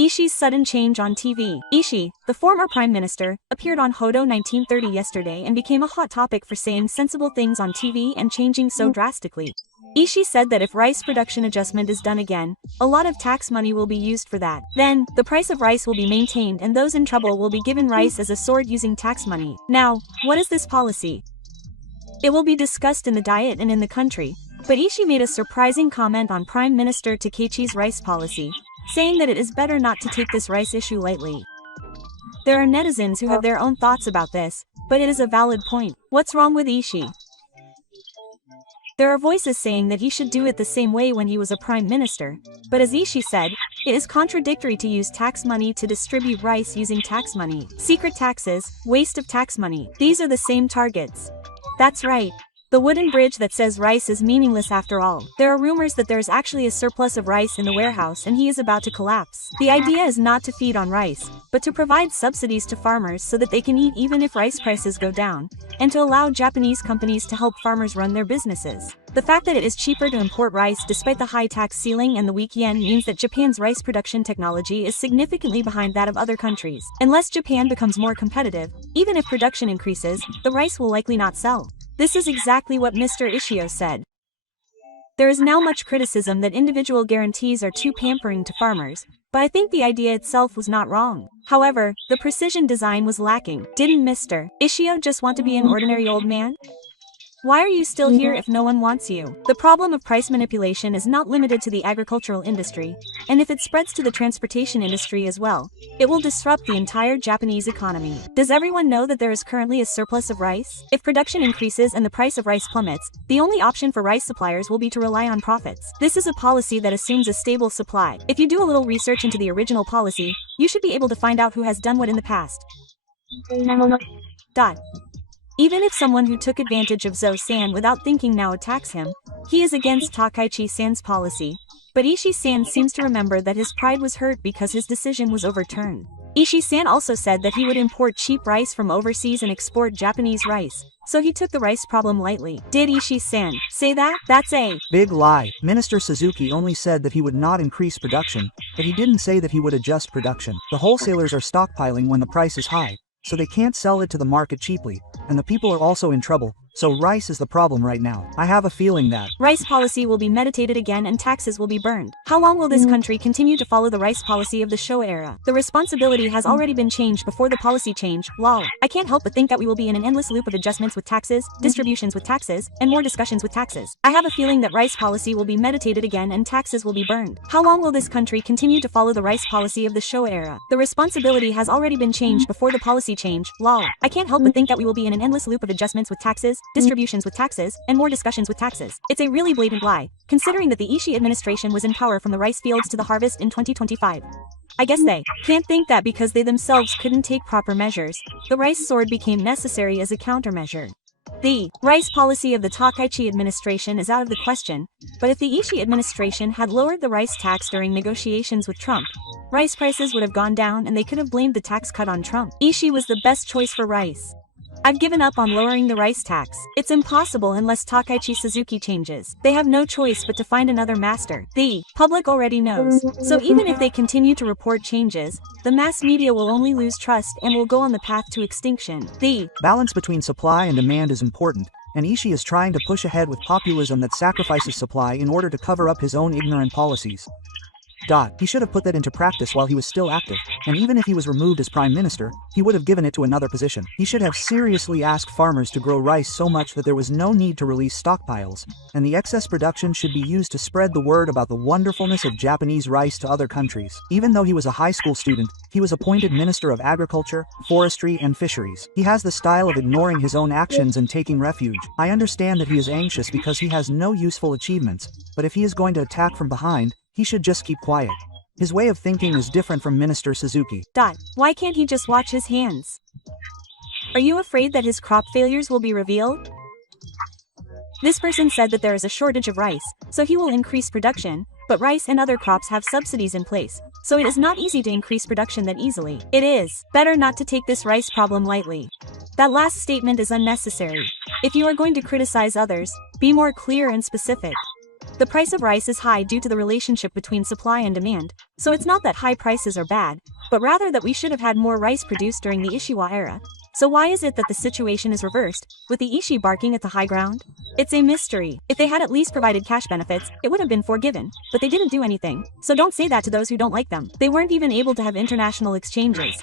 Ishii's sudden change on TV. Ishii, the former prime minister, appeared on Hodo 1930 yesterday and became a hot topic for saying sensible things on TV and changing so drastically. Ishii said that if rice production adjustment is done again, a lot of tax money will be used for that. Then, the price of rice will be maintained and those in trouble will be given rice as a sword using tax money. Now, what is this policy? It will be discussed in the Diet and in the country, but Ishii made a surprising comment on Prime Minister Takeichi's rice policy, saying that it is better not to take this rice issue lightly. There are netizens who have their own thoughts about this, but it is a valid point. What's wrong with Ishii? There are voices saying that he should do it the same way when he was a prime minister, but as Ishii said, it is contradictory to use tax money to distribute rice using tax money. Secret taxes, waste of tax money. These are the same targets. That's right. The wooden bridge that says rice is meaningless after all. There are rumors that there is actually a surplus of rice in the warehouse and he is about to collapse. The idea is not to feed on rice, but to provide subsidies to farmers so that they can eat even if rice prices go down, and to allow Japanese companies to help farmers run their businesses. The fact that it is cheaper to import rice despite the high tax ceiling and the weak yen means that Japan's rice production technology is significantly behind that of other countries. Unless Japan becomes more competitive, even if production increases, the rice will likely not sell. This is exactly what Mr. Ishii said. There is now much criticism that individual guarantees are too pampering to farmers, but I think the idea itself was not wrong. However, the precision design was lacking. Didn't Mr. Ishii just want to be an ordinary old man? Why are you still here if no one wants you? The problem of price manipulation is not limited to the agricultural industry, and if it spreads to the transportation industry as well, it will disrupt the entire Japanese economy. Does everyone know that there is currently a surplus of rice? If production increases and the price of rice plummets, the only option for rice suppliers will be to rely on profits. This is a policy that assumes a stable supply. If you do a little research into the original policy, you should be able to find out who has done what in the past. Even if someone who took advantage of Zo-san without thinking now attacks him, he is against Takaichi-san's policy. But Ishii-san seems to remember that his pride was hurt because his decision was overturned. Ishii-san also said that he would import cheap rice from overseas and export Japanese rice, so he took the rice problem lightly. Did Ishii-san say that? That's a big lie. Minister Suzuki only said that he would not increase production, but he didn't say that he would adjust production. The wholesalers are stockpiling when the price is high, so they can't sell it to the market cheaply, and the people are also in trouble, so rice is the problem right now. I have a feeling that rice policy will be meditated again and taxes will be burned. How long will this country continue to follow the rice policy of the Showa era? The responsibility has already been changed before the policy change, lol. I can't help but think that we will be in an endless loop of adjustments with taxes, distributions with taxes, and more discussions with taxes. I have a feeling that rice policy will be meditated again and taxes will be burned. How long will this country continue to follow the rice policy of the Showa era? The responsibility has already been changed before the policy change, lol. I can't help but think that we will be in an endless loop of adjustments with taxes, distributions with taxes, and more discussions with taxes. It's a really blatant lie, considering that the Ishii administration was in power from the rice fields to the harvest in 2025. I guess they can't think that because they themselves couldn't take proper measures, the rice sword became necessary as a countermeasure. The rice policy of the Takaichi administration is out of the question, but if the Ishii administration had lowered the rice tax during negotiations with Trump, rice prices would have gone down and they could have blamed the tax cut on Trump. Ishii was the best choice for rice. I've given up on lowering the rice tax. It's impossible unless Takaichi Suzuki changes. They have no choice but to find another master. The public already knows. So even if they continue to report changes, the mass media will only lose trust and will go on the path to extinction. The balance between supply and demand is important, and Ishii is trying to push ahead with populism that sacrifices supply in order to cover up his own ignorant policies. He should have put that into practice while he was still active, and even if he was removed as prime minister, he would have given it to another position. He should have seriously asked farmers to grow rice so much that there was no need to release stockpiles, and the excess production should be used to spread the word about the wonderfulness of Japanese rice to other countries. Even though he was a high school student, he was appointed Minister of Agriculture, Forestry, and Fisheries. He has the style of ignoring his own actions and taking refuge. I understand that he is anxious because he has no useful achievements, but if he is going to attack from behind, he should just keep quiet. His way of thinking is different from Minister Suzuki. Why can't he just watch his hands? Are you afraid that his crop failures will be revealed? This person said that there is a shortage of rice, so he will increase production, but rice and other crops have subsidies in place, so it is not easy to increase production that easily. It is better not to take this rice problem lightly. That last statement is unnecessary. If you are going to criticize others, be more clear and specific. The price of rice is high due to the relationship between supply and demand, so it's not that high prices are bad, but rather that we should have had more rice produced during the Ishiwa era. So why is it that the situation is reversed, with the Ishi barking at the high ground? It's a mystery. If they had at least provided cash benefits, it would have been forgiven, but they didn't do anything. So don't say that to those who don't like them. They weren't even able to have international exchanges.